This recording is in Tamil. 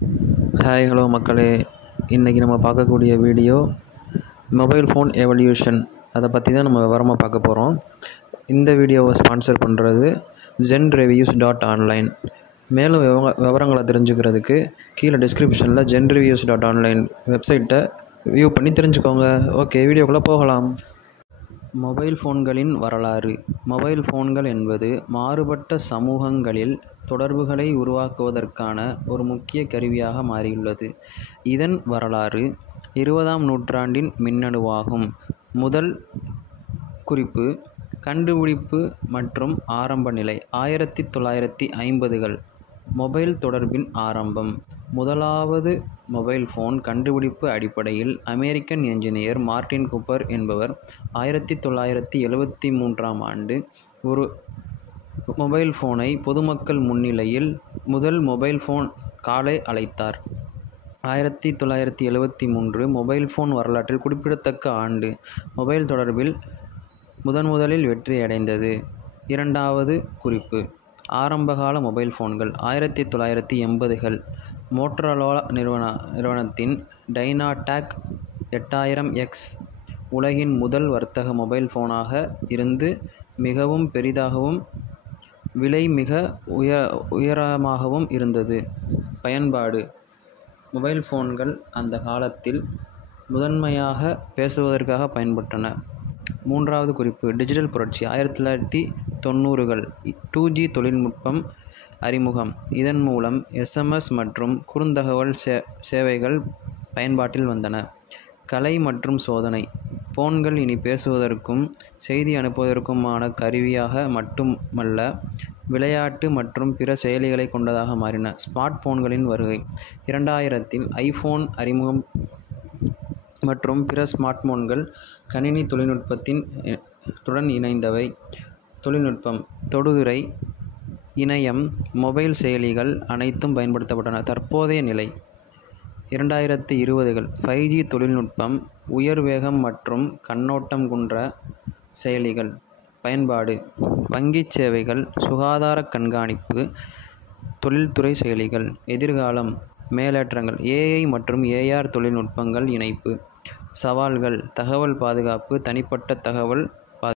ஹாய் ஹலோ மக்களே, இன்றைக்கி நம்ம பார்க்கக்கூடிய வீடியோ மொபைல் ஃபோன் எவல்யூஷன் அதை பற்றி தான் நம்ம விவரமாக பார்க்க போகிறோம். இந்த வீடியோவை ஸ்பான்சர் பண்ணுறது zenreviews.online. மேலும் விவரங்களை தெரிஞ்சுக்கிறதுக்கு கீழே டிஸ்கிரிப்ஷனில் zenreviews.online வெப்சைட்டை வியூ பண்ணி தெரிஞ்சுக்கோங்க. ஓகே, வீடியோக்குள்ளே போகலாம். மொபைல் ஃபோன்களின் வரலாறு. மொபைல் ஃபோன்கள் என்பது மாறுபட்ட சமூகங்களில் தொடர்புகளை உருவாக்குவதற்கான ஒரு முக்கிய கருவியாக மாறியுள்ளது. இதன் வரலாறு 20ஆம் நூற்றாண்டின் மின்னணுவாகும். முதல் குறிப்பு கண்டுபிடிப்பு மற்றும் ஆரம்ப நிலை 1950கள். மொபைல் தொடர்பின் ஆரம்பம். முதலாவது மொபைல் ஃபோன் கண்டுபிடிப்பு அடிப்படையில் அமெரிக்கன் என்ஜினியர் மார்ட்டின் கூப்பர் என்பவர் 1973ஆம் ஆண்டு ஒரு மொபைல் ஃபோனை பொதுமக்கள் முன்னிலையில் முதல் மொபைல் ஃபோன் காலை அழைத்தார். 1973 மொபைல் ஃபோன் வரலாற்றில் குறிப்பிடத்தக்க ஆண்டு. மொபைல் தொடர்பில் முதலில் வெற்றியடைந்தது. இரண்டாவது குறிப்பு ஆரம்பகால மொபைல் ஃபோன்கள் 1980கள். மோட்டரோலா நிறுவனத்தின் டைனாடாக் 8000X உலகின் முதல் வர்த்தக மொபைல் ஃபோனாக இருந்து மிகவும் பெரிதாகவும் விலை மிக உயரமாகவும் இருந்தது. பயன்பாடு. மொபைல் ஃபோன்கள் அந்த காலத்தில் முதன்மையாக பேசுவதற்காக பயன்பட்டன. மூன்றாவது குறிப்பு டிஜிட்டல் புரட்சி 1990கள். 2G தொழில்நுட்பம் அறிமுகம். இதன் மூலம் SMS மற்றும் குறுந்தகவல் சேவைகள் பயன்பாட்டில் வந்தன. கலை மற்றும் சோதனை. போன்கள் இனி பேசுவதற்கும் செய்தி அனுப்புவதற்குமான கருவியாக மட்டுமல்ல, விளையாட்டு மற்றும் பிற செயலிகளை கொண்டதாக மாறின. ஸ்மார்ட் போன்களின் வருகை. 2000இல் ஐபோன் அறிமுகம் மற்றும் பிற ஸ்மார்ட் போன்கள் கணினி தொழில்நுட்பத்துடன் இணைந்தவை. தொழில்நுட்பம், தொடுதிரை, இணையம், மொபைல் செயலிகள் அனைத்தும் பயன்படுத்தப்பட்டன. தற்போதைய நிலை. 2020கள் 5G தொழில்நுட்பம், உயர் வேகம் மற்றும் கண்ணோட்டம் கொண்ட செயலிகள். பயன்பாடு வங்கிச் சேவைகள், சுகாதார கண்காணிப்பு, தொழில்துறை செயலிகள். எதிர்காலம் மேலேற்றங்கள் AI மற்றும் AR தொழில்நுட்பங்கள் இணைப்பு. சவால்கள் தகவல் பாதுகாப்பு, தனிப்பட்ட தகவல்